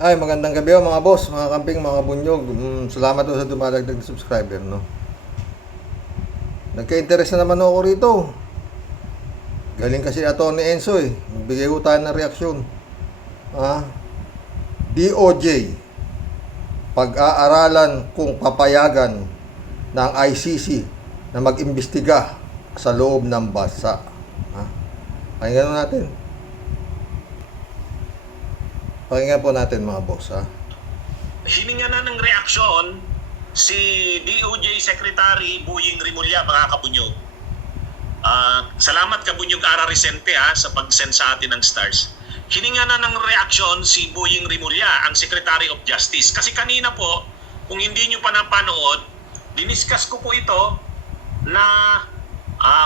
Ay, magandang gabi mga boss, mga kamping, mga bunyog. Salamat po sa dumadagdag na subscriber, no? Nagka-interest na naman ako rito. Galing kasi Atty. Enzo eh. Magbigay ko tayo ng reaksyon. Ah, DOJ, pag-aaralan kung papayagan ng ICC na mag-imbestiga sa loob ng bansa. Pakinggan natin. Pakinggan po natin mga boss, ha? Hininga na ng reaksyon si DOJ Secretary Boying Rimulya, mga kabunyog. Salamat kabunyog Ara Resente sa pag-send sa atin ng stars. Hininga na ng reaksyon si Boying Rimulya, ang Secretary of Justice. Kasi kanina po, kung hindi nyo pa napanood, diniscuss ko po ito na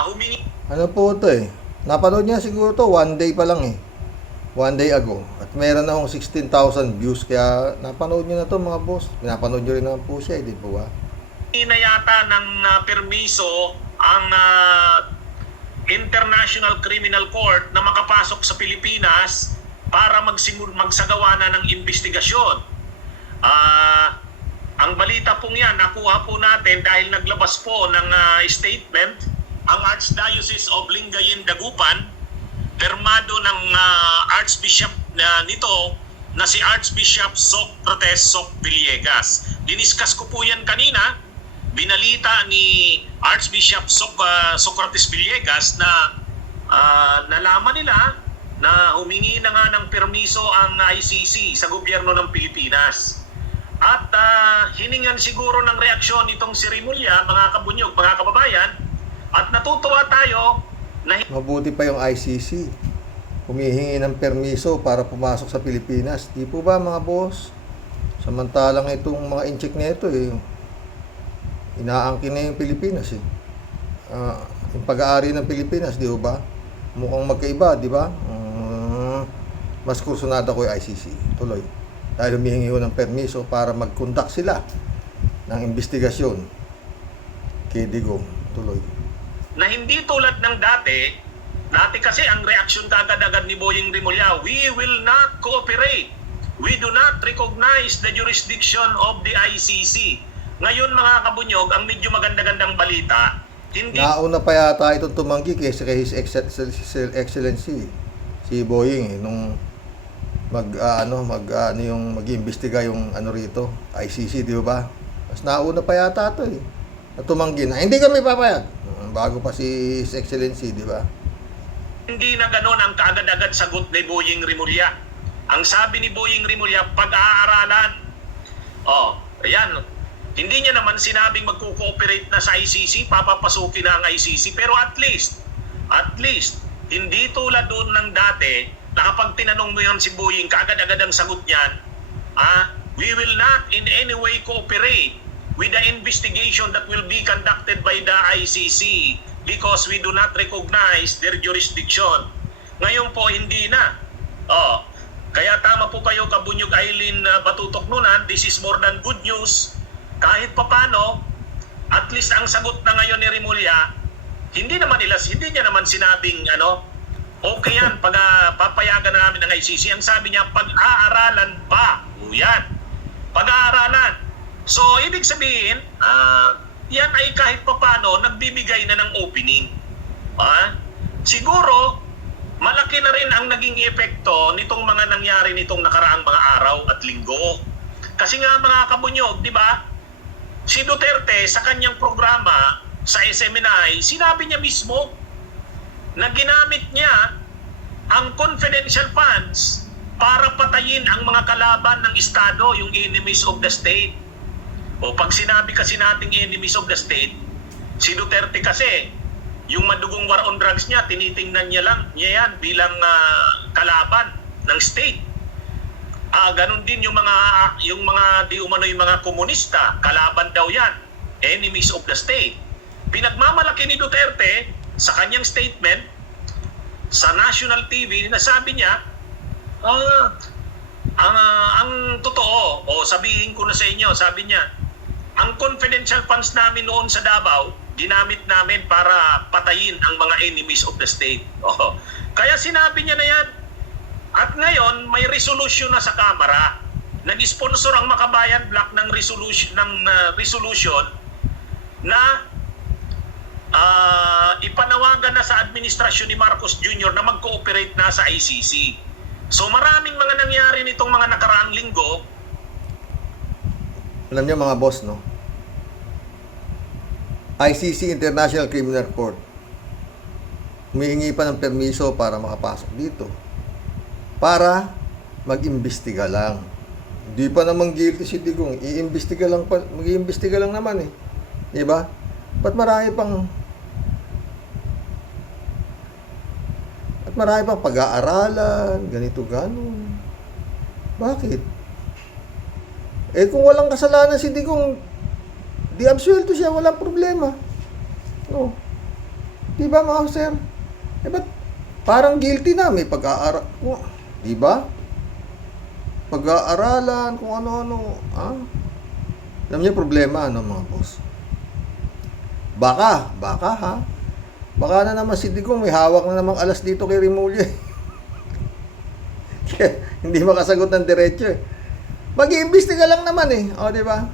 humingi. Ano po ito eh? Napanood niya siguro to one day pa lang eh. One day ago. At meron na akong 16,000 views. Kaya napanood nyo na to mga boss. Pinapanood nyo rin naman po siya, di po ba? Na yata ng permiso ang International Criminal Court na makapasok sa Pilipinas para magsagawa na ng investigasyon. Ang balita pong yan, nakuha po natin dahil naglabas po ng statement ang Archdiocese of Lingayen Dagupan, permado ng Archbishop nito na si Archbishop Socrates Soc Villegas. Diniscuss ko po yan kanina. Binalita ni Archbishop Socrates Villegas na nalaman nila na humingi na nga ng permiso ang ICC sa gobyerno ng Pilipinas. At hiningan siguro ng reaksyon itong si Rimulya, mga kabunyog, mga kababayan, at natutuwa tayo na Mabuti pa yung ICC. Humihingi ng permiso para pumasok sa Pilipinas. Di po ba mga boss? Samantalang itong mga incheck nito eh. Inaangkin na yung Pilipinas eh. Yung pag-aari ng Pilipinas, di ba? Mukhang magkaiba, di ba? Mas kursunada ko yung ICC. Tuloy. Dahil humihingi ko ng permiso para mag-conduct sila ng investigasyon kay Digong. Tuloy. Na hindi tulad ng dati kasi ang reaksyon kaagad-agad ni Boying Rimulya, we will not cooperate. We do not recognize the jurisdiction of the ICC. Ngayon mga kabunyog, ang medyo maganda-gandang balita, hindi... Nauna pa yata itong tumanggi kaysa kay His Excellency si Boying nung mag-iimbestiga yung rito, ICC, di ba? Mas nauna pa yata ito eh. At tumanggi na, hindi kami papayag. Bago pa si His Excellency, di ba? Hindi na ganoon ang kaagad-agad sagot ni Boying Rimulya. Ang sabi ni Boying Rimulya, pag-aaralan. Ayan. Hindi niya naman sinabing magko-cooperate na sa ICC, papapasukin na ang ICC. Pero at least, hindi tulad doon ng dati, na kapag tinanong mo yun si Boying, kaagad-agad ang sagot niyan, we will not in any way cooperate with the investigation that will be conducted by the ICC because we do not recognize their jurisdiction. Ngayon po, hindi na. Kaya tama po kayo, Kabunyog Eileen Batutok Nunan, this is more than good news. Kahit papano, at least ang sagot na ngayon ni Rimulya, hindi niya naman sinabing okay yan, papayagan na namin ng ICC. Ang sabi niya, pag-aaralan pa. Yan. Pag-aaralan. So, ibig sabihin, yan ay kahit papano nagbibigay na ng opening. Siguro, malaki na rin ang naging epekto nitong mga nangyari nitong nakaraang mga araw at linggo. Kasi nga mga kabunyog, di ba? Si Duterte sa kanyang programa sa SMNI, sinabi niya mismo na ginamit niya ang confidential funds para patayin ang mga kalaban ng Estado, yung enemies of the state. Pag sinabi kasi nating enemies of the state, si Duterte kasi, yung madugong war on drugs niya, tinitingnan niya yan bilang kalaban ng state. Ganon din yung mga di umano yung mga komunista, kalaban daw yan, enemies of the state. Pinagmamalaki ni Duterte sa kanyang statement sa national TV, nasabi niya, ang totoo, sabihin ko na sa inyo, sabi niya, ang confidential funds namin noon sa Davao, ginamit namin para patayin ang mga enemies of the state. Kaya sinabi niya na yan. At ngayon, may resolution na sa Kamara nag-sponsor ang Makabayan Black ng resolution na ipanawagan na sa administrasyon ni Marcos Jr. na mag-cooperate na sa ICC. So maraming mga nangyari nitong mga nakaraang linggo. Alam niyo mga boss, no? ICC, International Criminal Court, humihingi pa ng permiso para makapasok dito. Para mag-imbestiga lang. Hindi pa naman guilty si Digong. I-imbestiga lang pa, mag-iimbestiga lang naman eh. 'Di ba? Ba't marami pang pag-aaralan, ganito ganon. Bakit? Eh kung walang kasalanan si Digong, di absuelto siya, walang problema. No. 'Di ba mga sir? Eh ba't parang guilty na, may pag-aaral, 'di ba? Pag-aaralan, kung ano-ano. Alam niyo problema, ano mga boss? Baka ha? Baka na naman si Digong may hawak na namang alas dito kay Remulla. Kaya hindi makasagot ng diretso eh. Mag-iimbestiga lang naman eh. O, di ba?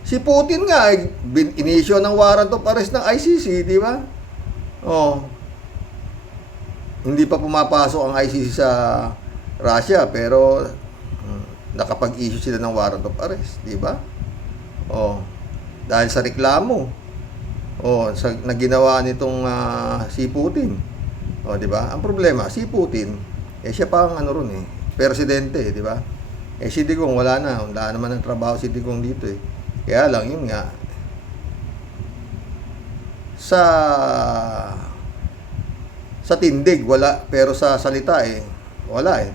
Si Putin nga, inisyo ng warrant of arrest ng ICC, di ba? O. Hindi pa pumapasok ang ICC sa Russia, pero nakapag-issue sila ng warrant of arrest, di ba? O. Dahil sa reklamo. O, na ginawa nitong si Putin. O, di ba? Ang problema, si Putin, siya pa ang ano ron eh, presidente, di ba? Si Digong wala naman ng trabaho si Digong dito eh. Kaya lang yun nga, sa tindig wala, pero sa salita wala eh.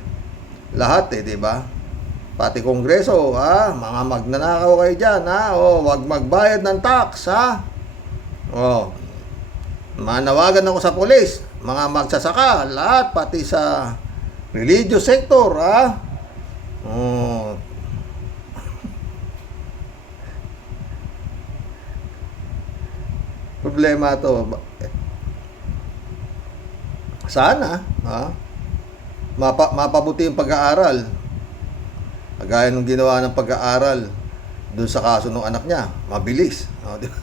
Lahat eh, di ba? Pati Kongreso, mga magnanakaw kayo diyan, wag magbayad ng tax, manawagan ako sa pulis, mga magsasaka, lahat, pati sa religious sector, problema to. Sana, mapabuti yung pag-aaral. Kagaya nung ginawa ng pag-aaral doon sa kaso ng anak niya, mabilis. Di ba?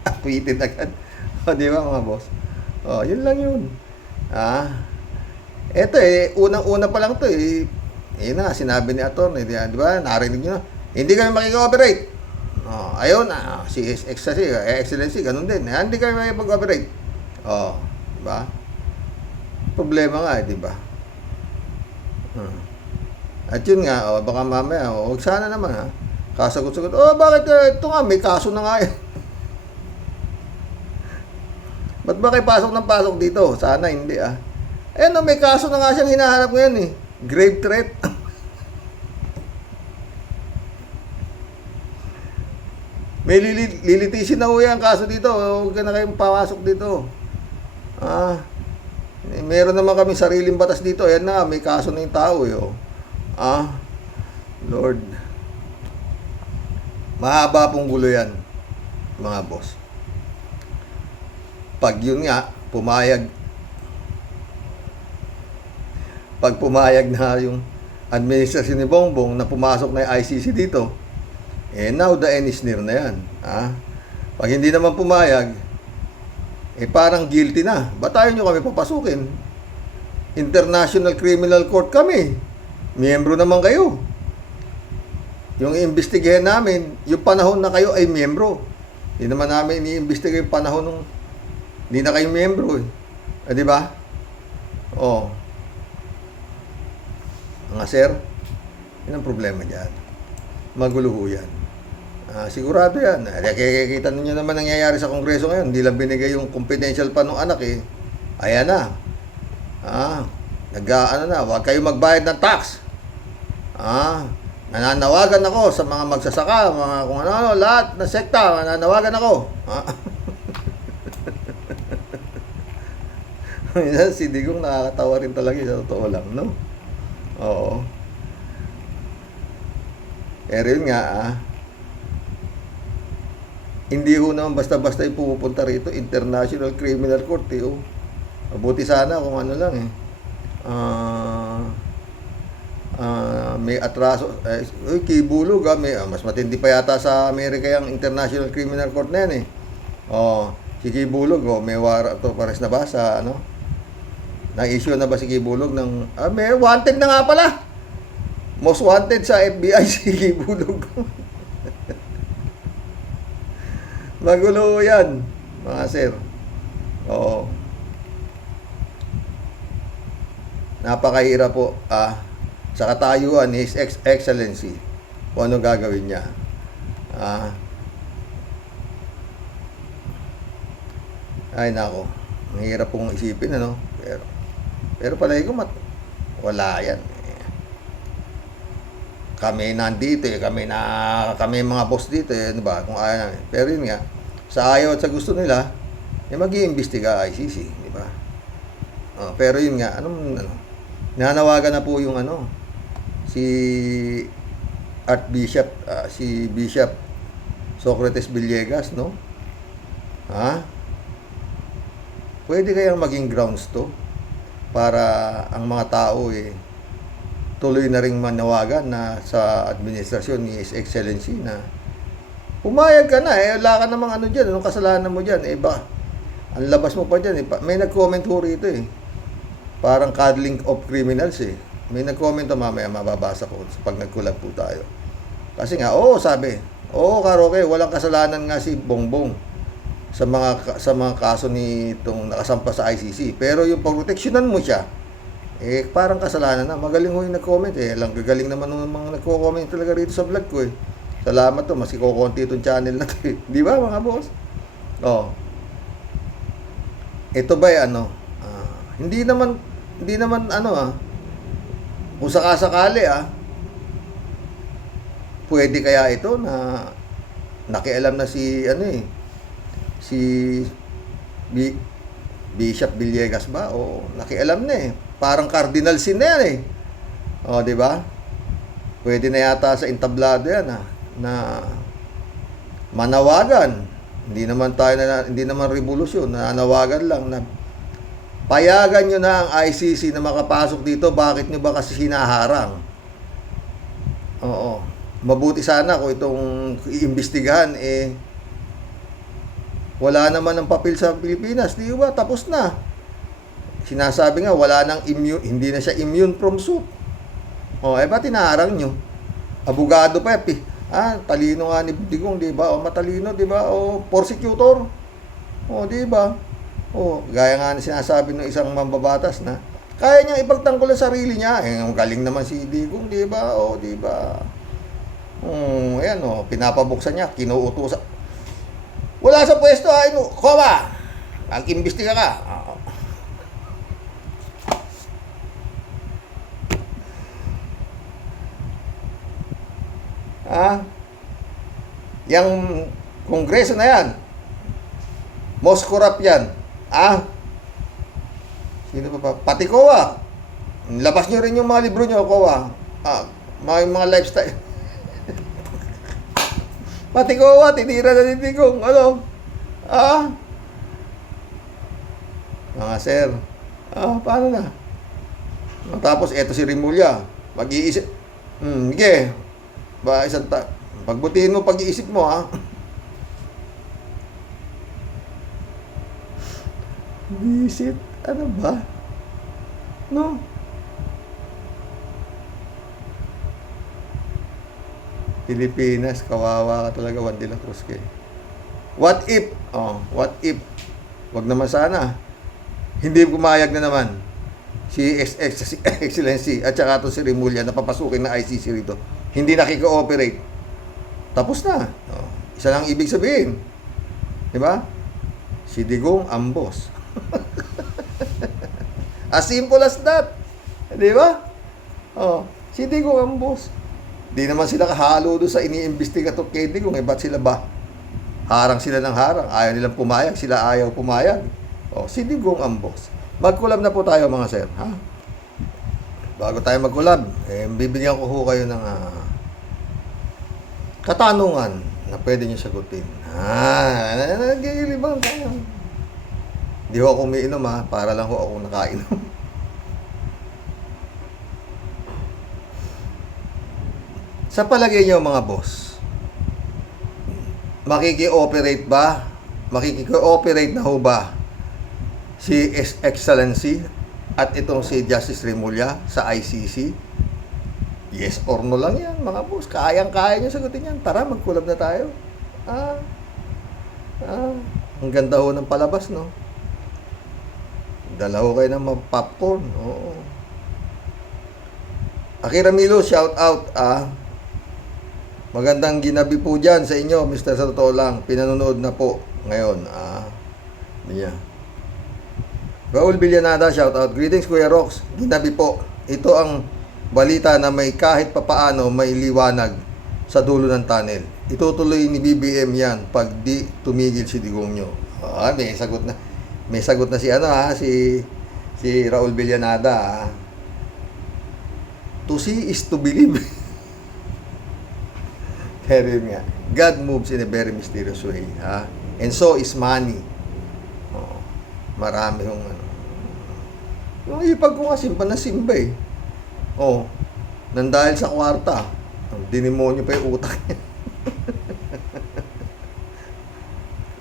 Acquitted agad. Di ba mga boss? Yun lang yun. Eto unang-una pa lang to yun na, sinabi ni attorney, di ba? Narinig nyo na. Hindi kami makikooperate. Ayun, si Excellency, ganun din. Hindi kami makikooperate. Di ba? Problema nga, di ba? At yun nga, baka mamaya, huwag sana naman kasagot-sagot, bakit ito nga, may kaso na nga yan. Ba't ba kayo pasok ng pasok dito? Sana hindi may kaso na nga siyang hinahanap ngayon eh. Grave threat. May lilitisin na ho yan kaso dito. Huwag ka na kayong papasok dito. Meron naman kami sariling batas dito. Ayan na, may kaso na yung tao Lord. Mahaba pong gulo yan, mga boss. Pag yun nga, pag pumayag na yung administrasyon ni Bongbong na pumasok na yung ICC dito, now the end is near na yan. Pag hindi naman pumayag, parang guilty na. Ba't tayo nyo kami papasukin? International Criminal Court kami. Miyembro naman kayo. Yung iimbestigahan namin, yung panahon na kayo ay miyembro. Hindi naman namin iniimbestiga yung panahon nung hindi na kayo miyembro di ba? Mga sir, yun ang problema dyan. Magulo ho yan. Sigurado yan. Kikita ninyo naman nangyayari sa Kongreso ngayon. Hindi lang binigay yung confidential pa ng anak Ayan na. Huwag kayo magbayad ng tax. Nananawagan ako sa mga magsasaka, mga kung ano, lahat na sekta, nananawagan ako. Si Digong nakakatawa rin talaga sa totoo lang, no? Oo. Pero yun nga, hindi ho naman basta-basta yung pumupunta rito, International Criminal Court, Mabuti sana kung ano lang may atraso. Uy, kibulog mas matindi pa yata sa Amerika yung International Criminal Court na yan eh. Si Kibulog, may warrant to pares na ba sa ano? Na-issue na ba si Kibulog ng may wanted na nga pala. Most wanted sa FBI si Kibulog. Magulo yan, mga sir. Napakahirap po sa katayuan ni His Excellency kung ano gagawin niya. Ay nako, ang hirap pong isipin ano. Pero palagi ko wala yan. Kami nandito kami mga boss dito di ba? Kung ayaw namin. Pero yun nga, sa ayaw at sa gusto nila, mag-iimbestiga ICC, di ba? Pero yun nga, nanawagan na po yung si Archbishop, si Bishop Socrates Villegas, no? Pwede kayang maging grounds to para ang mga tao tuloy na ring manawagan na sa administrasyon ni His Excellency na pumayag ka na wala ka namang dyan, anong kasalanan mo dyan ang labas mo pa dyan may nag-comment ho rito parang cuddling of criminals may nag-comment mamaya mababasa ko pag nag-collab po tayo kasi nga sabi Karoke, walang kasalanan nga si Bongbong sa mga kaso ni itong nakasampa sa ICC. Pero yung pagproteksyonan mo siya, parang kasalanan na. Magaling ho yung nag-comment gagaling naman ng mga nagko-comment talaga rito sa vlog ko Salamat to, mas iko-konti itong channel na to Di ba mga boss? Ito ba hindi naman kung sakasakali pwede kaya ito na nakialam na si si Bishop Villegas ba nakialam na parang cardinal sin na yan di ba? Pwede na yata sa entablado yan na manawagan hindi naman revolusyon nanawagan lang na payagan nyo na ang ICC na makapasok dito bakit nyo ba kasi hinaharang mabuti sana kung itong iimbestigahan wala naman ng papel sa Pilipinas, di ba? Tapos na. Sinasabi nga, wala nang immune, hindi na siya immune from suit. Ba't tinaharang nyo? Abogado pa, talino nga ni Digong, di ba? Matalino, di ba? Prosecutor. Di ba? Gaya nga na sinasabi ng isang mambabatas na, kaya niyang ipagtanggol ang sarili niya. Ang galing naman si Digong, di ba? Di ba? Ayan, pinapabuksan niya, kinuutosan. Wala sa pwesto, koma! Mag-imbestiga ka. Yang kongreso na yan, most corrupt yan. Sino pa? Pati COA. Labas nyo rin yung mga libro nyo, COA. Mga lifestyle. Pati COA, tinira na din kong mga sir, paano na? Tapos, eto si Rimulya, mag-iisip, sige, pagbutihin mo pag-iisip mo, Visit, ano ba? No? Pilipinas, kawawa ka talaga, Juan de la Cruz What if? What if? Wag naman sana. Hindi pumayag na naman si Excellency at saka to si Rimulya na papasukin na ICC rito. Hindi nakikooperate. Tapos na. Isa lang ibig sabihin. Di ba? Si Digong ang boss. As simple as that. Di ba? Si Digong ang boss. Di naman sila kahalo doon sa iniimbestiga to kay Digong. Ba't sila ba? Harang sila ng harang. Ayaw nilang pumayag. Sila ayaw pumayag. Si Digong ang boss. Mag-collab na po tayo mga sir. Bago tayo mag-collab, bibigyan ko ho kayo ng katanungan na pwede nyo sagutin. Nagigilibang tayo. Di ho ako umiinom para lang ho ako nakainom. Sa palagay niyo mga boss, makiki-operate ba? Makiki-cooperate na ho ba si His Excellency at itong si Justice Remulla sa ICC? Yes or no lang yan mga boss. Kayang-kaya nyo sagutin yan. Tara, mag-collab na tayo. Ang ganda ho ng palabas, no? Dala ho kayo ng mga popcorn. Oo. Akira Milo, shout out. Magandang ginabi po dyan sa inyo, Mr. Sa totoo lang. Pinanonood na po ngayon. Niya. Raul Villanada, shout out. Greetings, Kuya Rox. Ginabi po. Ito ang balita na may kahit papaano may liwanag sa dulo ng tunnel. Itutuloy ni BBM yan pag di tumigil si Digong nyo. May sagot na. May sagot na si si Raul Villanada. To see is to believe. Pero yun nga, God moves in a very mysterious way. And so is money. Marami yung yung ipag ko kasi simba eh. Nang dahil sa kwarta, dinimonyo pa yung utak niya.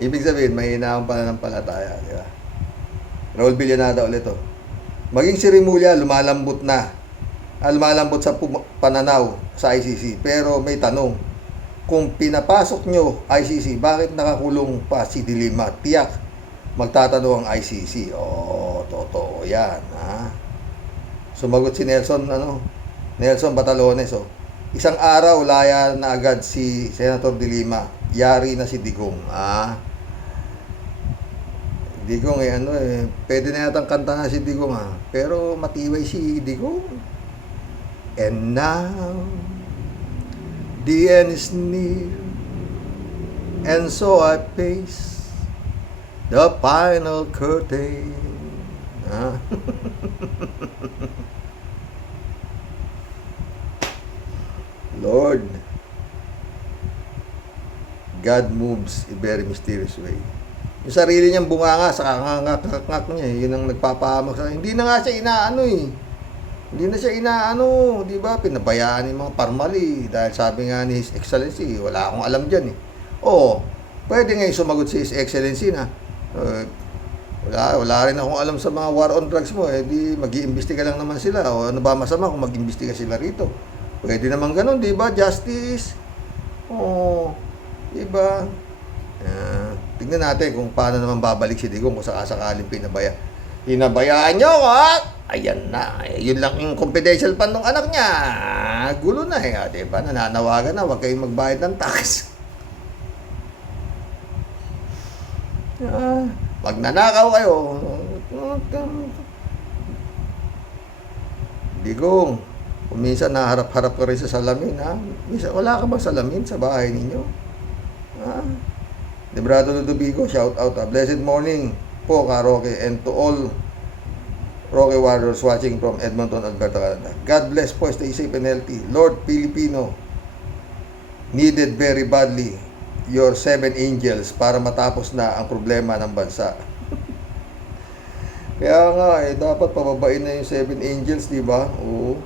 Ibig sabihin, mahina ang pananampalataya, di ba? Raul Villanada ulit to. Maging si Remulla, lumalambot sa pananaw sa ICC. Pero may tanong, kung pinapasok nyo ICC, bakit nakakulong pa si De Lima? Tiyak, magtatanong ang ICC. Totoo yan, Sumagot si Nelson Batalones, isang araw laya na agad si Senator De Lima. Yari na si Digong. Digong pwede na yatang kanta na si Digong pero matibay si Digong. And now the end is near, and so I face the final curtain. Lord, God moves in a very mysterious way. Yung sarili niyang bunganga sa kakangak niya, yun ang nagpapahamak sa akin. Hindi na nga siya inaano Hindi na siya inaano, di ba? Pinabayaan yung mga parmali dahil sabi nga ni His Excellency, wala akong alam dyan pwede nga yung sumagot si His Excellency na wala rin akong alam sa mga war on drugs mo, di mag-iimbestiga lang naman sila. Ano ba masama kung mag-iimbestiga sila rito? Pwede naman ganun, di ba? Justice. Di ba? Tingnan natin kung paano naman babalik si Digong kung sakasakaling pinabayaan nyo, Ayan na. Yun lang yung confidential fund ng anak niya. Gulo na di ba? Nananawagan na, huwag kayong magbayad ng tax. Pag nanakaw kayo, Digong, kung minsan naharap-harap ka rin sa salamin, minsan, wala ka bang salamin sa bahay ninyo? Debrado Ludovico, shout out. Blessed morning po, Roque, and to all Roque Warriors watching from Edmonton, Alberta, Canada. God bless po, stay safe and healthy. Lord Filipino needed very badly your 7 angels para matapos na ang problema ng bansa. Kaya nga, dapat pababain na yung 7 angels, di ba? Oo.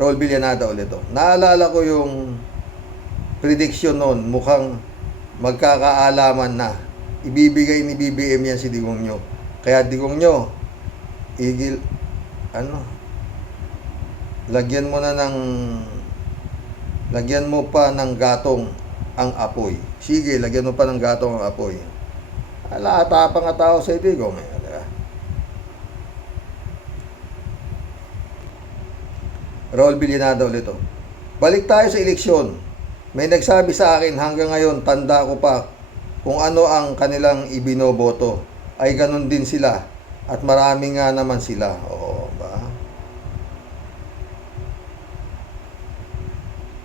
Raul Villanada ulit Naalala ko yung prediction noon, mukhang magkakaalaman na. Ibibigay ni BBM yan si Digong nyo. Kaya Digong nyo, lagyan mo pa ng gatong ang apoy. Sige, lagyan mo pa ng gatong ang apoy. Atapang nga tao sa Digong. Raul Villanada ulit Balik tayo sa eleksyon. May nagsabi sa akin hanggang ngayon, tanda ko pa kung ano ang kanilang ibinoboto. Ay ganun din sila. At marami nga naman sila. Ba?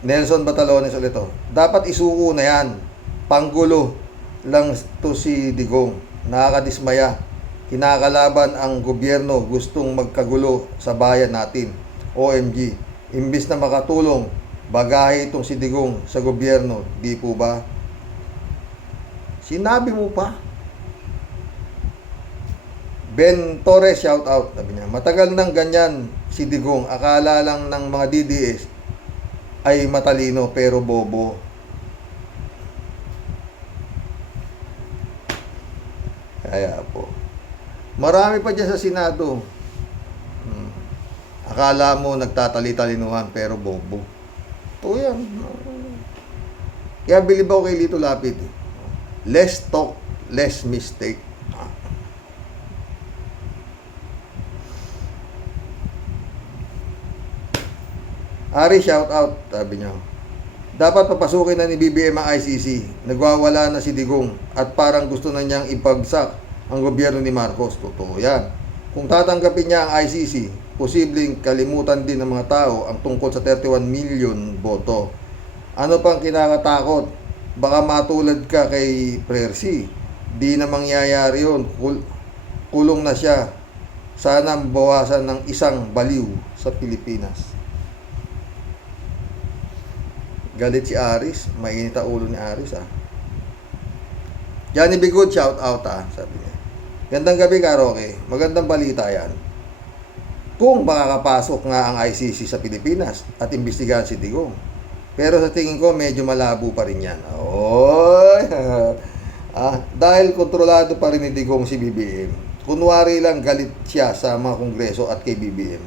Nelson Batalones ulit Dapat isuko na yan. Panggulo lang to si Digong. Nakakadismaya. Kinakalaban ang gobyerno. Gustong magkagulo sa bayan natin. OMG. Imbis na makatulong, bagahe itong si Digong sa gobyerno. Di po ba? Sinabi mo pa. Ben Torres, shout out. Sabi niya, matagal nang ganyan si Digong. Akala lang ng mga DDS ay matalino pero bobo. Kaya po. Marami pa dyan sa Senado. Akala mo nagtatali-talinuhan pero bobo. Ito yan. Kaya bilib ako kay Lito Lapid. Less talk, less mistake. Ari, shout out, sabi niya. Dapat papasukin na ni BBM ang ICC. Nagwawala na si Digong at parang gusto na niyang ipagsak ang gobyerno ni Marcos. Totoo yan. Kung tatanggapin niya ang ICC, posibleng kalimutan din ng mga tao ang tungkol sa 31 million boto. Ano pang kinakatakot? Baka matulad ka kay Prersi. Di na mangyayari yun. Kulong na siya. Sana bawasan ng isang baliw sa Pilipinas. Galit si Aris. Mainit ang ulo ni Aris, ah. Johnny Bigood, shout out, ah, sabi niya. Gandang gabi, Karoke. Magandang balita yan. Kung makakapasok nga ang ICC sa Pilipinas at imbestigahan si Digong. Pero sa tingin ko, medyo malabo pa rin yan. Oy! Dahil kontrolado pa rin ni Digong si BBM. Kunwari lang galit siya sa mga kongreso at kay BBM.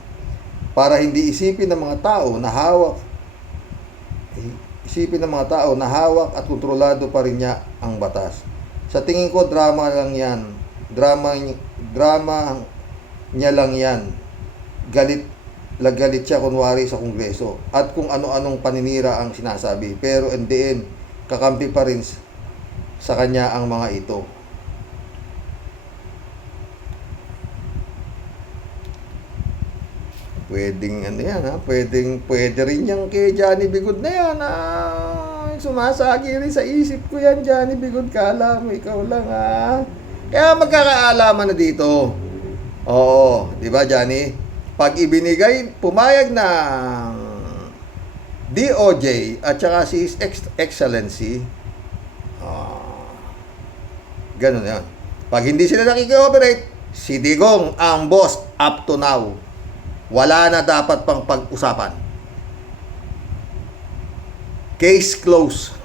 Para hindi isipin ng mga tao na hawak at kontrolado pa rin niya ang batas. Sa tingin ko, drama lang yan. Drama niya lang yan. Galit siya kunwari sa kongreso. At kung ano-anong paninira ang sinasabi. Pero in the end, kakampi pa rin sa kanya ang mga ito. Pwedeng ano yan, ha? Pwede rin yung kay Johnny Bigood na yan, ha? Sumasagi rin sa isip ko yan, Johnny Bigood. Kala mo, ikaw lang, ha? Kaya magkakaalaman na dito. Oo, di ba, Johnny? Pag ibinigay, pumayag ng DOJ at saka si Excellency, ganun yan. Pag hindi sila nakikioperate, si Digong ang boss up to now. Wala na dapat pang pag-usapan. Case closed.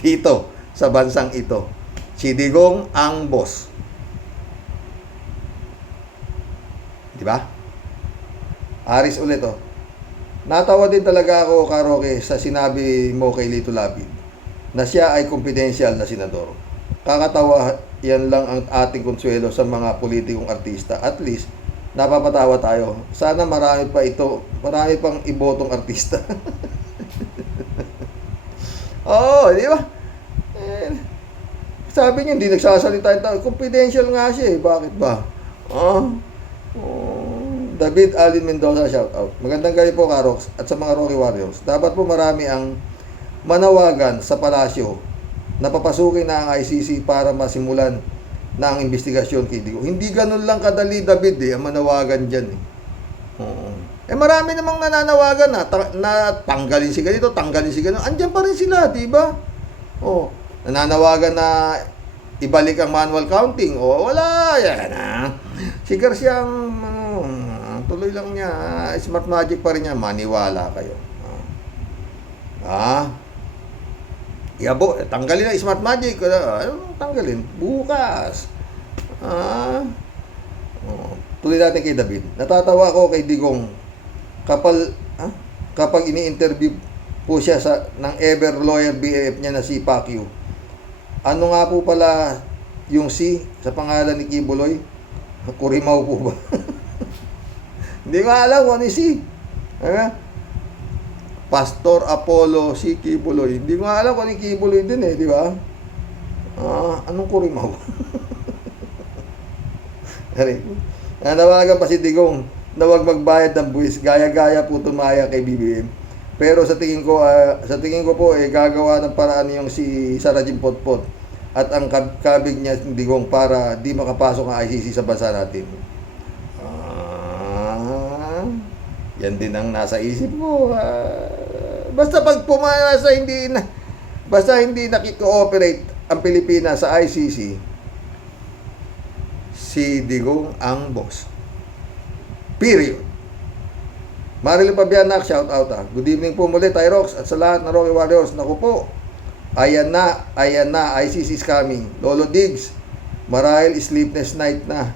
Dito, sa bansang ito. Si Digong ang boss. Di ba? Aris ulit, oh. Natawa din talaga ako, Karoke, sa sinabi mo kay Lito Lapid na siya ay confidential na senador. Kakatawa, yan lang ang ating konsuelo sa mga politikong artista. At least, napapatawa tayo. Sana marami pang ibotong artista. Oo, di ba? Sabi niya, hindi nagsasalita yung tao. Confidential nga siya, eh. Bakit ba? David Alin Mendoza, shout out. Magandang gabi po, Karox, at sa mga Rocky Warriors. Dapat po marami ang manawagan sa palasyo na papasukin na ang ICC para masimulan na ang investigasyon kay Digong. Hindi ganun lang kadali, David, ang manawagan dyan. Marami namang nananawagan na tanggalin si ganito, tanggalin si ganito. Andyan pa rin sila, di ba? Nananawagan na ibalik ang manual counting. Wala, yan, ha? Si Garcia, tuloy lang niya. Smart magic pa rin niya. Maniwala kayo. Tanggalin na smart magic. Tanggalin. Bukas. Tuloy natin kay David. Natatawa ako kay Digong. Kapag ini-interview po siya ng ever lawyer BAF niya na si Pacquiao. Ano nga po pala yung C sa pangalan ni Kibuloy? Kurimaw po ba? Hindi ko alam kung ano yung C. Pastor Apollo si Kibuloy. Hindi ko alam kung ano yung Kibuloy din, di ba? Anong kurimaw? Nanawagan pa si Digong na huwag magbayad ng buwis. Gaya-gaya po tumaya kay BBM. Pero sa tingin ko po gagawa ng paraan yung si Sara Jim Potpot at ang kabig niya ng Digong para di makapasok ang ICC sa bansa natin. Yan din ang nasa isip ko. Basta pag pumasa basta hindi nakikooperate ang Pilipinas sa ICC, si Digong ang boss. Period. Marilo Pabianak, shout out ah. Good evening po muli, Tyrox, at sa lahat ng Rocky Warriors. Naku po, ayan na, ICC is coming. Lolo Diggs, marahil sleepless night na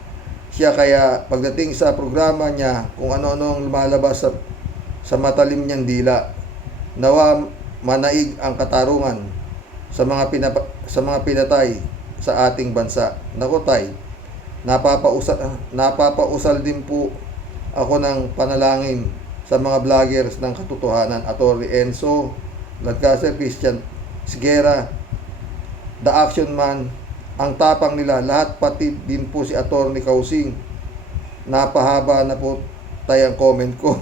siya, kaya pagdating sa programa niya, kung ano-anong lumalabas sa matalim niyang dila, nawa manaig ang katarungan sa mga pinatay sa ating bansa. Naku tay, napapausal din po ako ng panalangin sa mga vloggers ng katotohanan, Atty. Enzo Ladcaser, Christian Sigera, The Action Man, ang tapang nila, lahat, pati din po si Atty. Kausing. Napahaba na po tayo ang comment ko.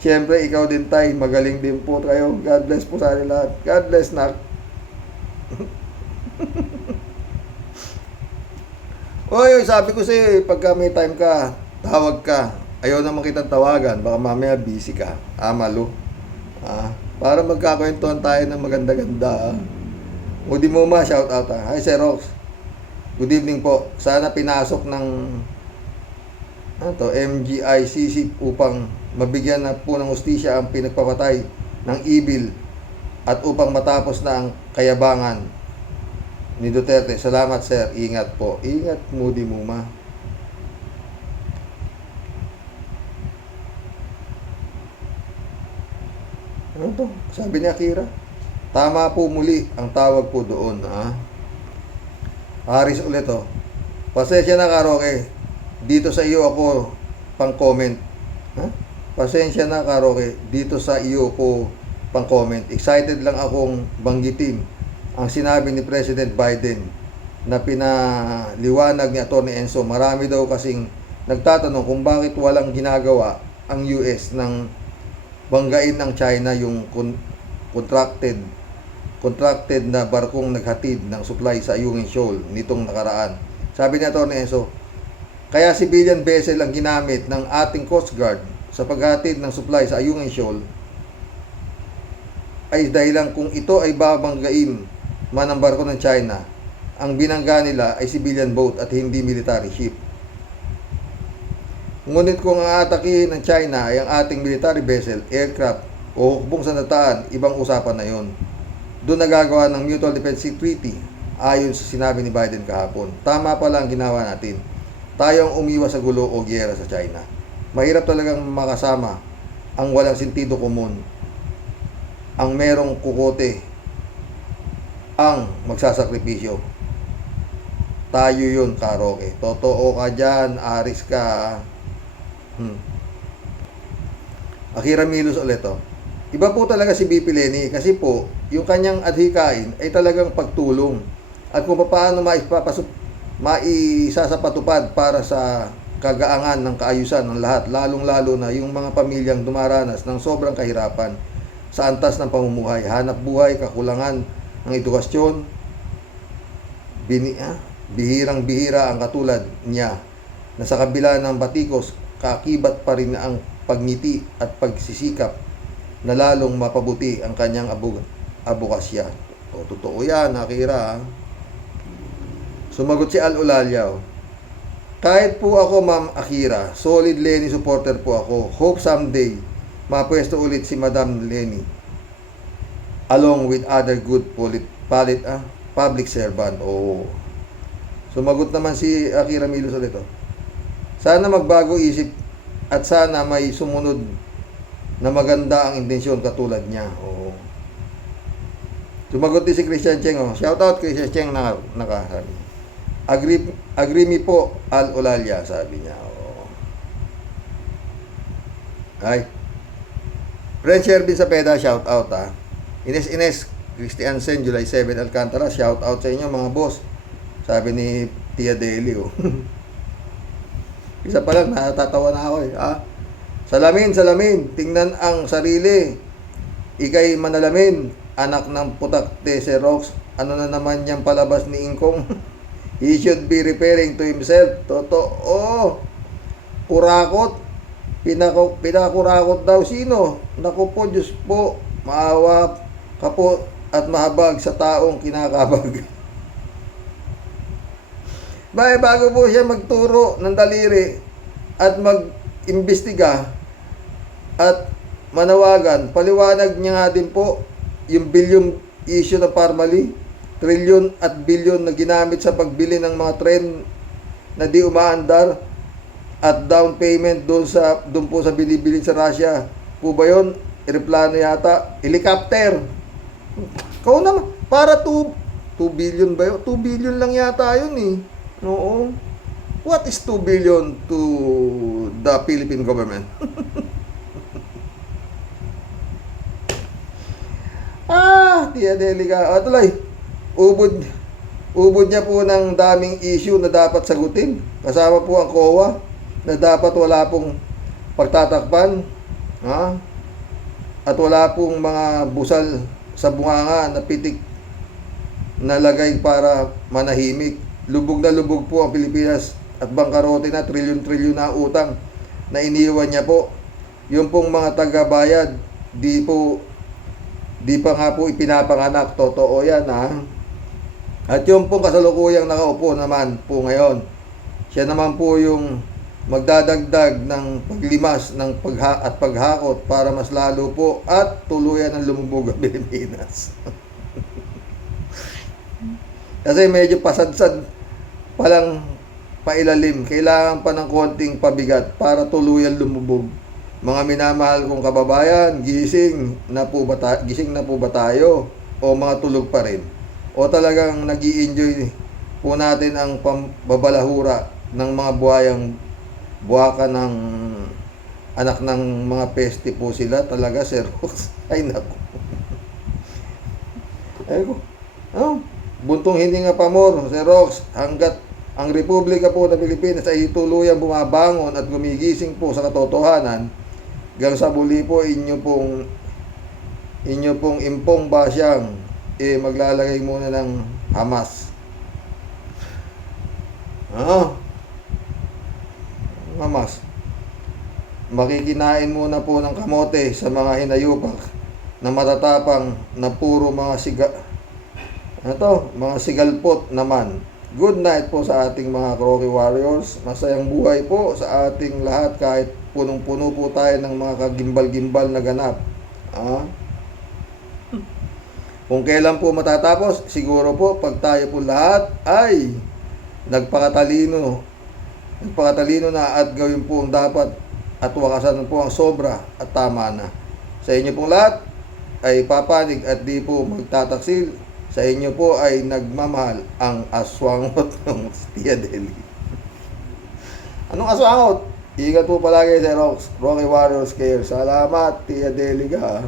Siyempre, ikaw din tay, magaling din po kayo. God bless po sa atin lahat. God bless, nak. Oy, sabi ko sa'yo, pagka may time ka, tawag ka. Ayaw naman kitang tawagan, baka mamaya busy ka. Malo. Para magkakwentuhan tayo ng maganda-ganda. Udi mo ma, shout out ha. Hi Sir Rox. Good evening po. Sana pinasok ng MGICC upang mabigyan na po ng hustisya ang pinagpapatay ng evil at upang matapos na ang kayabangan ni Duterte. Salamat sir. Ingat po. Ingat, Moody Muma. Ano to? Sabi ni Akira. Tama po muli ang tawag po doon. Aris ulit oh. Pasensya na Karoke. Dito sa iyo ako pang comment. Pasensya na Karoke. Dito sa iyo ko pang comment. Excited lang akong banggitin ang sinabi ni President Biden na pinaliwanag ni Atty. Enzo. Marami daw kasing nagtatanong kung bakit walang ginagawa ang US ng banggain ng China yung contracted na barkong naghatid ng supply sa Ayungin Shoal nitong nakaraan. Sabi ni Atty. Enzo, kaya civilian vessel ang ginamit ng ating Coast Guard sa paghatid ng supply sa Ayungin Shoal ay dahilan kung ito ay babanggain man ang barko ng China, ang binangga nila ay civilian boat at hindi military ship. Ngunit kung ang atakihin ng China ay ang ating military vessel, aircraft o hukbong sandataan, ibang usapan na yon. Doon nagagawa ng Mutual Defense Treaty ayon sa sinabi ni Biden kahapon. Tama pala ang ginawa natin. Tayo ang umiwas sa gulo o giyera sa China. Mahirap talagang makasama ang walang sentido komon, ang merong kukote, ang magsasakripisyo. Tayo yun, Karoke. Totoo ka dyan, Aris ka. Akira Milos ulit oh. Iba po talaga si BP Lenny kasi po yung kanyang adhikain ay talagang pagtulong at kung paano maisasapatupad para sa kagaangan ng kaayusan ng lahat, lalong-lalo na yung mga pamilyang dumaranas ng sobrang kahirapan sa antas ng pamumuhay, hanap buhay, kakulangan ng edukasyon. Bihirang-bihira ang katulad niya na sa kabila ng batikos, kakibat pa rin ang pagngiti at pagsisikap na lalong mapabuti ang kanyang abukasya. O, totoo yan, Akira. Sumagot si Al Ulalyaw. Kahit po ako, Ma'am Akira, solid Lenny supporter po ako. Hope someday mapwesto ulit si Madam Lenny along with other good public servant. Oh. Sumagot naman si Akira Milos ulit. Oh. Sana magbago isip at sana may sumunod na maganda ang intensyon katulad niya. Oh. Sumagot din si Christian Cheng. Oh. Shout out Christian Cheng na nakasabi. Agree me po, Al Olalia, sabi niya. Oh. Ay. Friend Shervin sa Peda, shout out ha. Ines, Christiansen, July 7, Alcantara, shout out sa inyo mga boss. Sabi ni Tia Deli. Oh. Isa pa lang, natatawa na ako eh. Salamin, tingnan ang sarili. Ikay manalamin, anak ng putak de Rox. Ano na naman yung palabas ni Ingkong? He should be referring to himself. Totoo. Kurakot. Pinakurakot daw. Sino? Naku po, Diyos po. Maawa ka po at mahabag sa taong kinakabag. Bago po siya magturo ng daliri at imbestiga at manawagan, paliwanag niya nga din po yung billion issue na Parmali, trilyon at bilyon na ginamit sa pagbili ng mga tren na di umaandar at down payment doon po sa binibili sa Russia. Po ba yun? Eroplano yata. Helicopter. Kau naman. Para 2 billion ba yun? 2 billion lang yata yun eh. Oo. What is 2 billion to the Philippine government? Tia Delica. Tuloy. Ubod niya po ng daming issue na dapat sagutin. Kasama po ang COA na dapat wala pong pagtatakpan. At wala pong mga busal sa bunganga na pitik na lagay para manahimik. Lubog na lubog po ang Pilipinas at bangkarote na, trilyon-trilyon na utang na iniwan niya po. Yung pong mga taga-bayad, di pa nga po ipinapanganak. Totoo yan, At yung pong kasalukuyang nakaupo naman po ngayon, siya naman po yung magdadagdag ng paglimas ng paghakot para mas lalo po at tuluyan ng lumubog ang Pilipinas. Kasi medyo pasadsad palang pailalim. Kailangan pa ng konting pabigat para tuluyan lumubog. Mga minamahal kong kababayan, gising na po ba tayo? O mga tulog pa rin? O talagang nag-i-enjoy po natin ang pambabalahura ng mga buwaka ng anak ng mga peste po sila talaga, Sir Rox. Ay naku. Ay ko. Buntong hininga pa more, Sir Rox, hanggat ang Republika po ng Pilipinas ay tuluyang bumabangon at gumigising po sa katotohanan, hanggang sa muli po inyo pong impong basyang maglalagay muna ng Hamas. Hamas. Makikinain muna po ng kamote sa mga hinayupak na matatapang na puro mga mga sigalpot naman. Good night po sa ating mga Crocky Warriors. Masayang buhay po sa ating lahat kahit punong-puno po tayo ng mga kagimbal-gimbal na ganap. Kung kailan po matatapos, siguro po pag tayo po lahat ay nagpakatalino na at gawin po ang dapat at wakasan po ang sobra at tama na. Sa inyo pong lahat ay papanig at di po magtataksil. Sa inyo po ay nagmamahal ang aswangot ng Tia Deli. Anong aswangot? Ingat po palagi, Sir Rox. Rocky Warriors Care. Salamat, Tia Deli ka.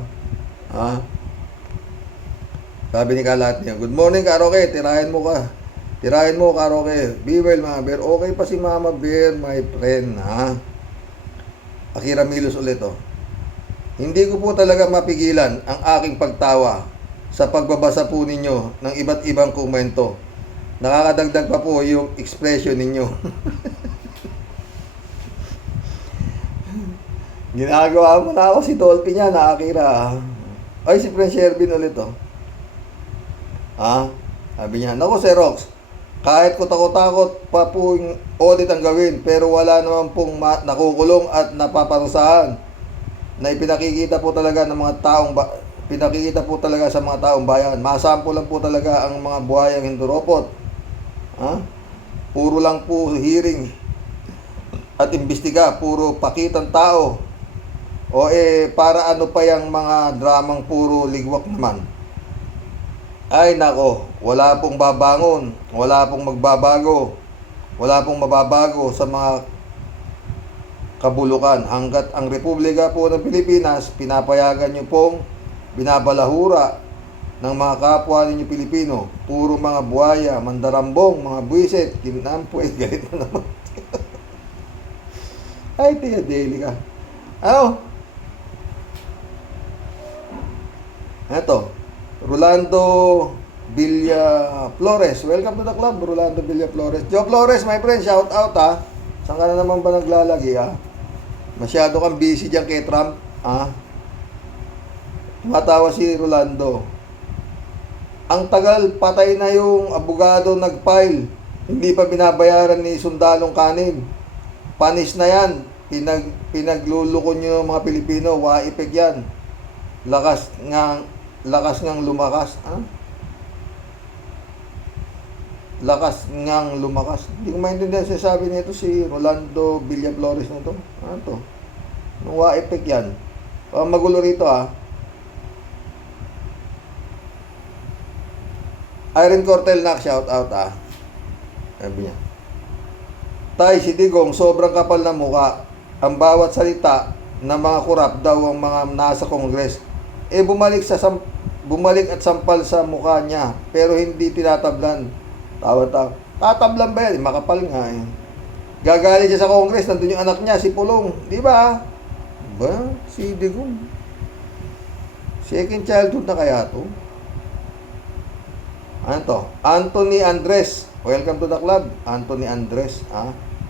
Sabi ni Kalat niya, good morning, Karoke. Tirahin mo, Karoke. Be well, mga bear. Okay pa si Mama Bear, my friend, Akira Milos ulit, Hindi ko po talaga mapigilan ang aking pagtawa sa pagbabasa po ninyo ng iba't ibang komento. Nakakadagdag pa po yung expression ninyo. Ginagawa mo na ako si Dolphy niya, Akira. Ay, si Prince Shervin ulit, Sabi niya, naku, Sir Rox, kahit ko takot-takot pa po yung audit ang gawin, pero wala naman pong nakukulong at napaparusahan na ipinakikita po talaga ng mga sa mga taong bayan. Masampo lang po talaga ang mga buhayang hinduropot. Puro lang po hearing at imbestiga, puro pakitang tao. Para ano pa yung mga dramang puro ligwak naman. Ay nako, wala pong babangon, wala pong magbabago, wala pong mababago sa mga kabulukan hanggat ang Republika po ng Pilipinas pinapayagan nyo pong binabalahura ng mga kapwa ninyo Pilipino. Puro mga buhaya, mandarambong, mga buwisit, kinampoy, galit na naman. Ay, Tia Deli ka. Eto, Rolando Villa Flores. Welcome to the club, Rolando Villa Flores. Joe Flores, my friend, shout out Saan ka na naman ba naglalagi Masyado kang busy dyan kay Trump Tumatawa si Rolando. Ang tagal, patay na yung abogado nag-file. Hindi pa binabayaran ni Sundalong Kanin. Panis na yan. Pinagluloko nyo yung mga Pilipino, waipeg yan. Lakas ngang lumakas. Ha? Lakas ngang lumakas. Hindi ko maintindihan sinasabi nito si Rolando Villaflores na to. Ano to? Nung waipeg yan. Magulo rito Irene Cortel nak, shout out Sabi niya. Tay, si Digong, sobrang kapal na mukha. Ang bawat salita ng mga kurap daw ang mga nasa Kongres. Bumalik at sampal sa mukha niya, pero hindi tinatablan. Tawa-tawa. Tatablan ba yan? Makapal nga Gagaling siya sa Kongres, nandun yung anak niya, si Pulong. Di ba? Ba? Si Digong. Second childhood na kaya to? Ano to? Anthony Andres. Welcome to the club. Anthony Andres.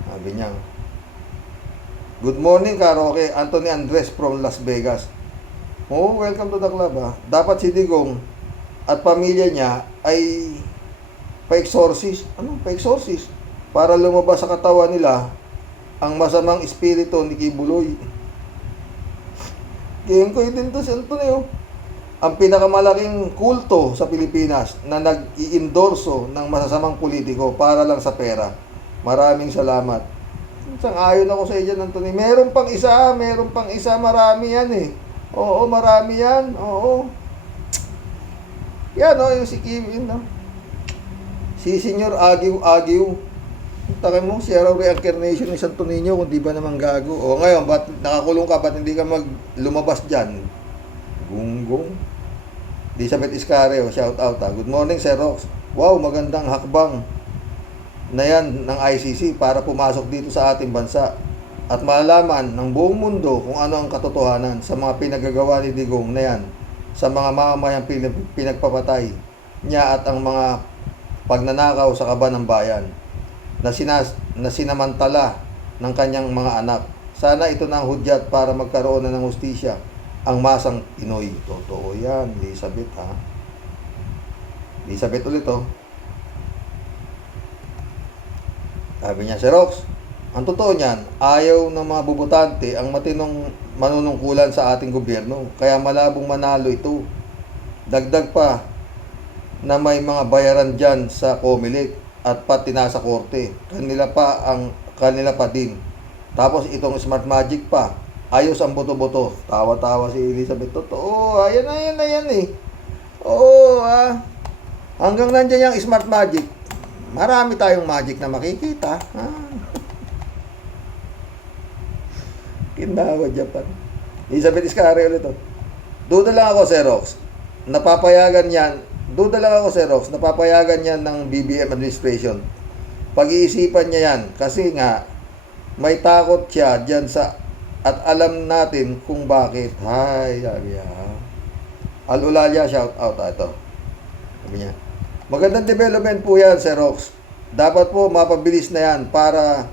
Sabi niya. Good morning, Karoke. Anthony Andres from Las Vegas. Oh, welcome to the club Dapat si Digong at pamilya niya ay pa-exorcist. Ano? Pa-exorcist. Para lumabas sa katawan nila ang masamang espiritu ni Kibuloy. Game ko din to si Antonio. Ang pinakamalaking kulto sa Pilipinas na nag-i-endorso ng masasamang politiko para lang sa pera. Maraming salamat. Sang-ayon ako sa iyo, Antonio. Meron pang isa, marami yan Oo, marami yan. Oo. Yan yung si Kim, Si Senyor Agiw. Takay mo, siya raw reincarnation ni Santo Niño kung di ba naman gago. O ngayon, ba't nakakulong ka? Ba't hindi ka lumabas dyan? Gunggong. Elizabeth Iscareo, shout out Good morning, Sir Rox. Wow, magandang hakbang na yan ng ICC para pumasok dito sa ating bansa at malaman ng buong mundo kung ano ang katotohanan sa mga pinagagawa ni Digong na yan sa mga mamamayang pinagpapatay niya at ang mga pagnanakaw sa kaban ng bayan na sinamantala ng kanyang mga anak. Sana ito na ang hudyat para magkaroon na ng hustisya ang masang Pinoy. Totoo yan, Elizabeth Elizabeth ulit Sabi niya, Sir Rox, ang totoo niyan, ayaw ng mga bubutante ang matinong manunungkulan sa ating gobyerno. Kaya malabong manalo ito. Dagdag pa na may mga bayaran dyan sa Comelec at pati nasa korte. Kanila pa din. Tapos itong smart magic pa. Ayos ang boto-boto. Tawa-tawa si Elizabeth. Totoo. Ayan Oo, hanggang nandyan yung smart magic. Marami tayong magic na makikita. Kinawa Japan. Elizabeth Iscareo ulit Duda lang ako, Sir Rox. Napapayagan yan ng BBM administration. Pag-iisipan niya yan. Kasi nga, may takot siya dyan at alam natin kung bakit. Hay, sabi niya. Al-Ulalia, shout out. Ito. Sabi niya. Magandang development po yan, Sir Rox. Dapat po mapabilis na yan para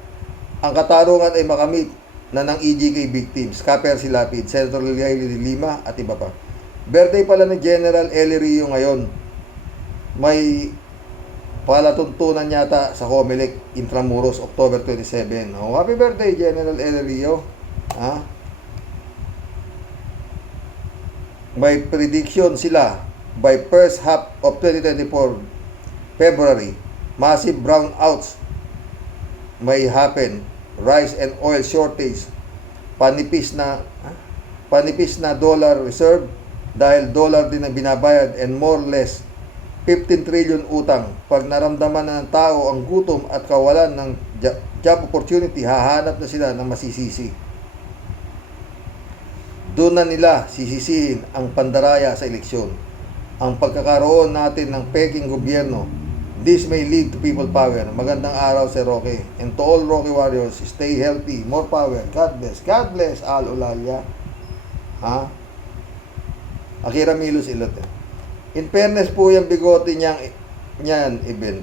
ang katarungan ay makamit na ng EJK victims, Kaper Silapid, Senator Liliay Lima at iba pa. Birthday pala ni General Eli Rio ngayon. May palatuntunan yata sa Comelec, Intramuros, October 27. Happy birthday, General Eli Rio. May prediction sila by first half of 2024, February, massive brownouts may happen. Rice and oil shortage, panipis na dollar reserve dahil dollar din ang binabayad and more or less 15 trillion utang. Pag naramdaman na ng tao ang gutom at kawalan ng job opportunity, hahanap na sila ng masisisi. Doon na nila sisisihin ang pandaraya sa eleksyon. Ang pagkakaroon natin ng peking gobyerno. This may lead to people power. Magandang araw, Sir Roque. And to all Roque warriors, stay healthy, more power. God bless. God bless, Al-Ulalia. Akira Milos Ilot. In fairness po yung bigote niyan, Eben.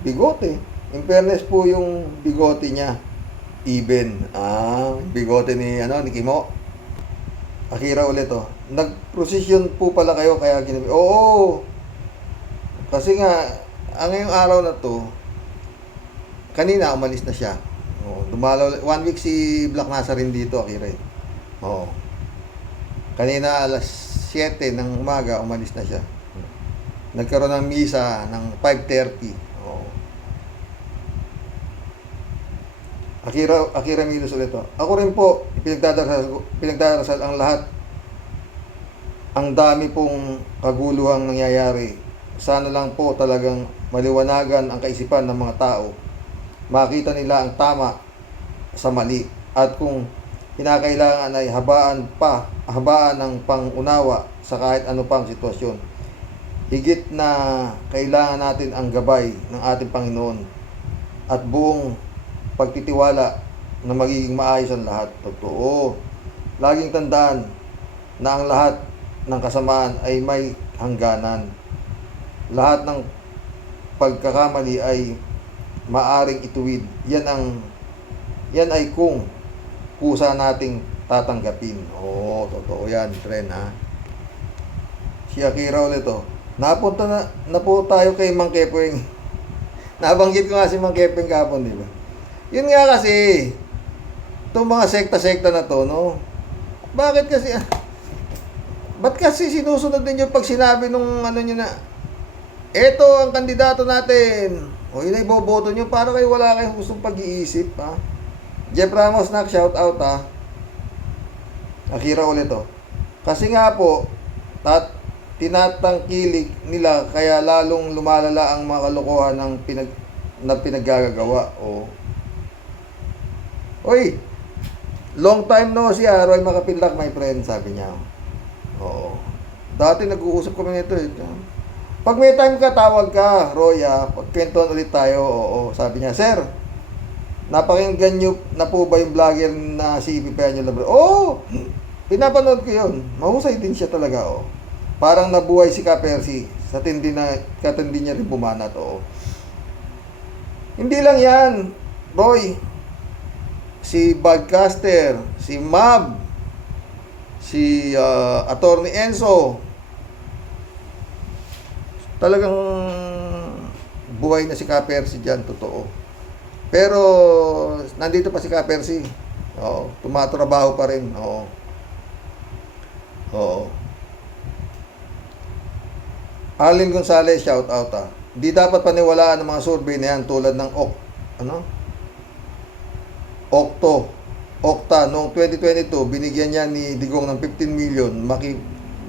Bigote. In fairness po yung bigote niya. Eben. Bigote ni Kimo. Akira ulit Nag-procession po pala kayo kaya Oo. Kasi nga, ngayong araw na to, kanina umalis na siya. Oo, dumalaw. 1 week si Black Nasa rin dito, Akira. Oo. Kanina alas 7 ng umaga, umalis na siya. Nagkaroon ng misa ng 5:30. Oo. Akira Milos ulit. Ako rin po, pinagdarasal ang lahat. Ang dami pong kaguluhang nangyayari. Sana lang po talagang maliwanagan ang kaisipan ng mga tao. Makita nila ang tama sa mali. At kung kinakailangan ay habaan ng pangunawa sa kahit ano pang sitwasyon. Higit na kailangan natin ang gabay ng ating Panginoon at buong pagtitiwala na magiging maayos ang lahat. Totoo. Laging tandaan na ang lahat ng kasamaan ay may hangganan. Lahat ng pagkakamali ay maaring ituwid. Yan ay kung kusa nating tatanggapin. Oo, totoo yan, friend, ha. Si Akira ulit, Napunta na po tayo kay Mang Kepeng. Nabanggit ko nga si Mang Kepeng kahapon, di ba? Yun nga kasi, itong mga sekta-sekta na to, no? Bakit kasi, ba't kasi sinusunod din yung pag sinabi nung ano nyo na, eto ang kandidato natin. O yun ay boboto nyo, para kayo wala kayong gustong pag-iisip, ha? Jeff Ramos, shout out, ha? Akira ulit, Kasi nga po, tinatangkilik nila kaya lalong lumalala ang mga kalokohan ng pinaggagawa. Oy, long time no si Roy Makapinlak, my friend, sabi niya. Oo. Dati nag-uusap kami nito. Pag may time ka, tawag ka, Roy, pagkwentuhan ulit tayo. Oo, sabi niya, sir, napakinggan niyo na po ba yung vlogger na si Pipeño Labrador? Oo, pinapanood ko yun. Mahusay din siya talaga, Parang nabuhay si Ka-Percy sa katindi niya rin bumanat, Hindi lang yan, Roy. Si Badcaster, si Mab, si Attorney Enzo. Talagang buhay na si Ka-Percy dyan, totoo. Pero nandito pa si Ka-Percy. Tumatrabaho pa rin. Arlene Gonzalez, shout out, Di dapat paniwalaan ng mga survey na yan tulad ng Okta noong 2022, binigyan niya ni Digong ng 15 million.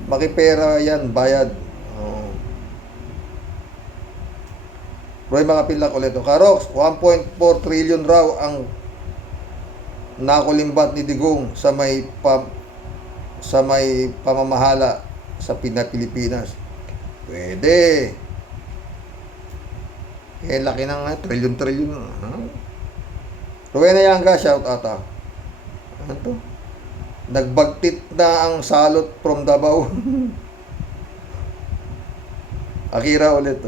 Makipera yan, bayad. Roy Makapinlak ulit. Karox, 1.4 trillion raw ang nakulimbat ni Digong sa may pamamahala sa Pilipinas. Pwede. Laki ng trillion. Rowena Yanga, shout out, Ano to? Nagbagtit na ang salot from Davao. Akira ulit,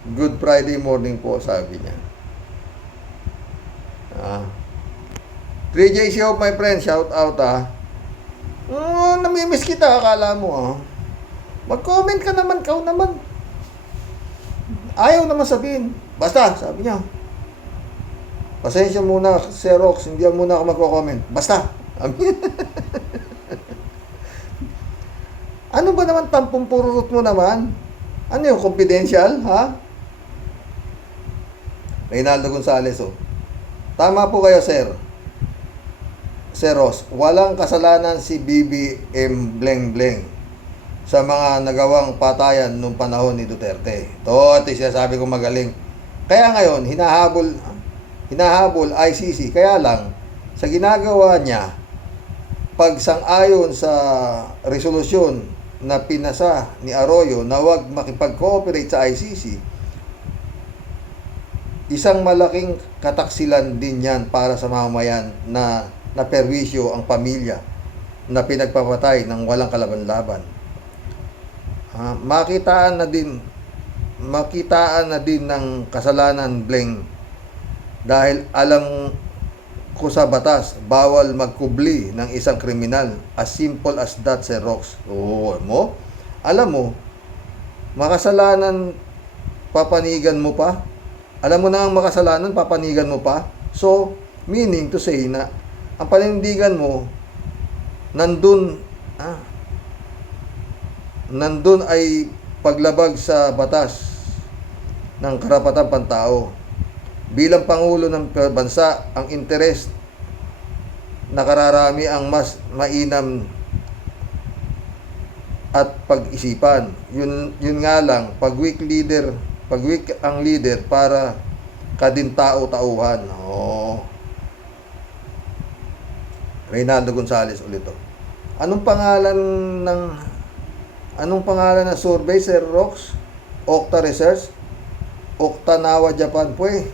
Good Friday morning po, sabi niya. 3J Show, my friend, shout out, namimiss kita, akala mo, Mag-comment ka naman, kau naman. Ayaw naman sabihin. Basta, sabi niya. Pasensya muna, Xerox, hindi muna ako magko-comment. Basta. Ano ba naman tampong pururot mo naman? Ano yung confidential, ha? Reynaldo Gonzales, Tama po kayo, sir. Xerox, walang kasalanan si BBM Bleng Bleng sa mga nagawang patayan nung panahon ni Duterte. Ito sinasabi ko magaling. Kaya ngayon, hinahabol ICC. Kaya lang, sa ginagawa niya, pagsang-ayon sa resolusyon na pinasa ni Arroyo na huwag makipag-cooperate sa ICC, isang malaking kataksilan din yan para sa mamamayan na naperwisyo ang pamilya na pinagpapatay ng walang kalaban-laban. Makitaan na din ng kasalanan, Bleng, dahil alam ko sa batas, bawal magkubli ng isang kriminal. As simple as that, Xerox. Alam mo, makasalanan, papanigan mo pa. Alam mo na ang makasalanan, papanigan mo pa. So, Meaning to say na ang panindigan mo nandun ay paglabag sa batas ng karapatang pantao. Bilang Pangulo ng bansa, ang interes nakararami ang mas mainam at pag-isipan. Yun nga lang, pag weak ang leader para kadintao-tauhan. Reynaldo Gonzales ulit to. Anong pangalan ng survey, Sir Rox? Okta Research? Okinawa, Japan po eh.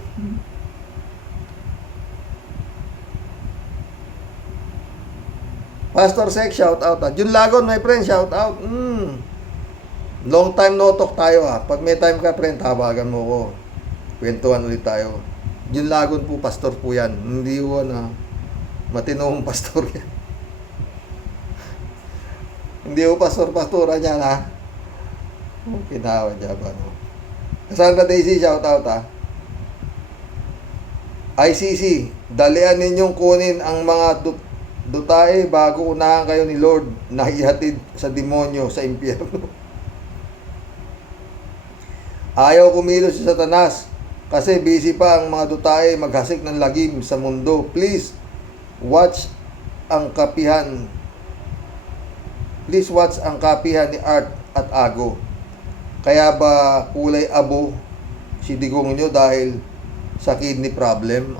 Pastor Sek, shout out. Jun Lagon, my friend, shout out. Long time no talk tayo ha. Pag may time ka, friend, tawagan mo ko. Kwentuhan ulit tayo. Jun Lagon po, pastor po yan. Hindi ko na matinong pastor yan. Hindi ko pastor-pastoran yan ha. Okinawa, Japan. Cassandra Daisy, shout out ha. ICC, dalian ninyong kunin ang mga dutae bago unahan kayo ni Lord na ihatid sa demonyo sa impyerno. Ayaw kumilos si Satanas kasi busy pa ang mga dutae maghasik ng lagim sa mundo. Please watch ang kapihan ni Art at Ago. Kaya ba kulay abo si digong nyo dahil sa kidney problem?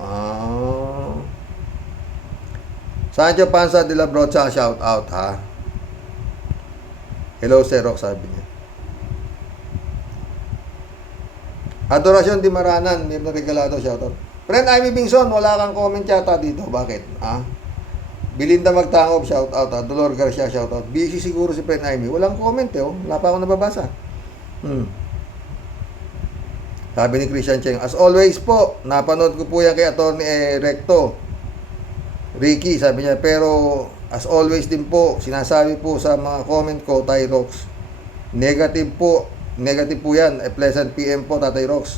Sancho Panza de la Brocha, shout out ha. Hello Sir Rox, sabi niya. Adorasyon Di Maranan, may regalado, shout out. Friend Amy Bingson, wala kang comment yata dito. Bakit? Belinda Magtangob, shout out ha. Dolor Garcia, shout out. Busy siguro si Friend Amy. Walang comment Wala pa ako nababasa. Sabi ni Christian Cheng, as always po, napanood ko po yan kay Atty. Recto. Ricky, sabi niya, pero as always din po, sinasabi po sa mga comment ko, Tay Rox, negative po yan, a pleasant PM po, Tatay Rox,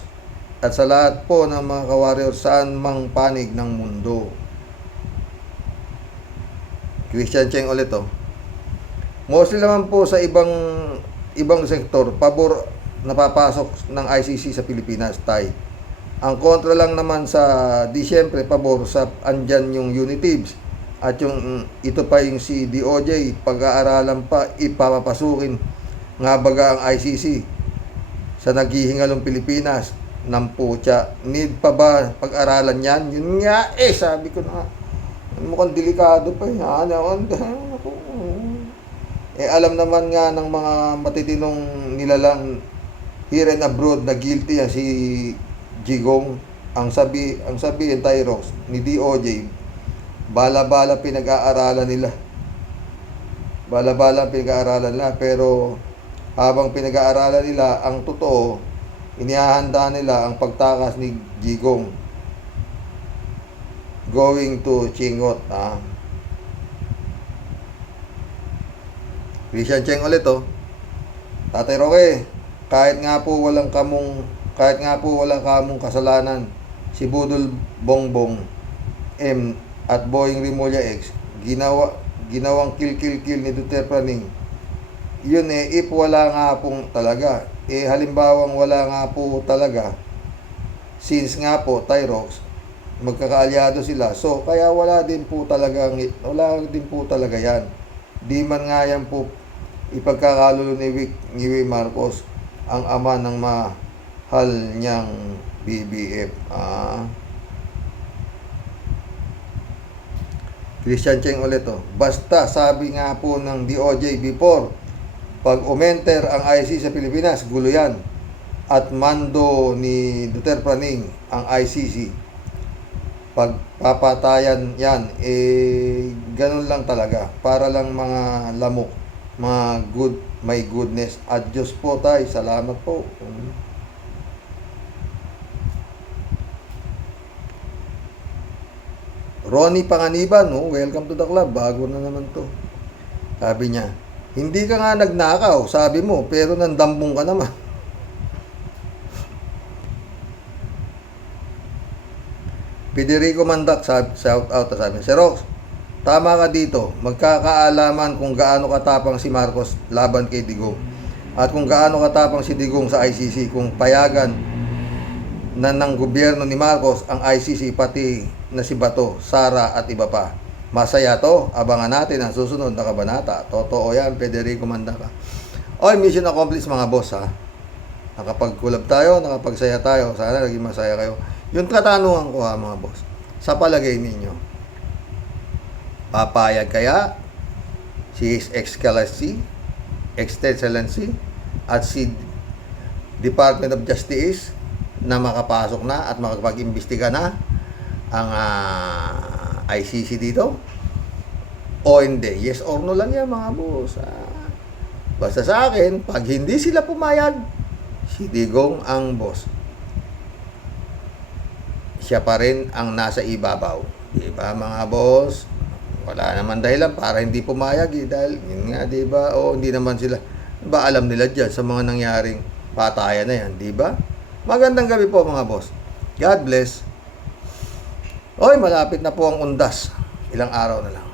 at sa lahat po ng mga ka-warrior saan mang panig ng mundo. Christian Cheng ulit mostly naman po sa ibang sektor, pabor napapasok ng ICC sa Pilipinas, Tay. Ang kontra lang naman sa Disyembre, pabor sa andyan yung Unitives at yung ito pa yung si DOJ, pag-aaralan pa, ipapapasukin nga baga ang ICC sa naghihingalong Pilipinas ng putya. Need pa ba pag-aralan yan? Yun nga sabi ko na mukhang delikado pa yan. Alam naman nga ng mga matitinong nilalang here and abroad na guilty yan si Jigong. Ang sabihin Tay Rox ni DOJ, bala-bala pinag-aaralan nila, pero habang pinag-aaralan nila ang totoo, inihahanda nila ang pagtakas ni Jigong going to Chingot. Christian Cheng ulit Tatay Roque, kahit nga po walang kamong kasalanan, si Budol Bongbong M at Boying Rimulya X ginawang kill ni Duterte Praning. Yun if wala nga pong talaga, halimbawang wala nga po talaga, since nga po Tay Rox magkakaalyado sila, so kaya wala din po talaga yan. Di man nga yan po ipagkakalulo ni Niwi Marcos, ang ama ng mahal niyang BBF. Christian Cheng ulit basta sabi nga po ng DOJ before, pag umenter ang ICC sa Pilipinas, gulo yan. At mando ni Duterte Praning ang ICC, pagpapatayan yan, ganun lang talaga, para lang mga lamok, mga my goodness. At Diyos po tayo, salamat po. Ronnie Panganiban, welcome to the club, bago na naman to. Sabi niya, hindi ka nga nagnakaw, sabi mo, pero nandambong ka naman. Federico Mandak, shout out, sabi, Sir Rox, tama ka dito. Magkakaalaman kung gaano katapang si Marcos laban kay Digong. At kung gaano katapang si Digong sa ICC. Kung payagan na ng gobyerno ni Marcos ang ICC pati na si Bato, Sara at iba pa. Masaya to. Abangan natin ang susunod na kabanata. Totoo yan, Federico Mandak. Oy, mission accomplished mga boss ha. Nakapag-collab tayo, nakapagsaya tayo. Sana naging masaya kayo. Yung katanungan ko ha mga boss, sa palagay ninyo, papayag kaya si His Excellency, at si Department of Justice na makapasok na at makapag-imbestiga na ang ICC dito? O hindi? Yes or no lang yan mga boss. Basta sa akin, pag hindi sila pumayag, si Digong ang boss. Siya pa rin ang nasa ibabaw. Diba mga boss? Wala naman dahilan para hindi pumayag dahil yun nga, diba? O hindi naman sila, ba alam nila dyan sa mga nangyaring patayan na yan, diba? Magandang gabi po mga boss. God bless. Oy, malapit na po ang undas. Ilang araw na lang.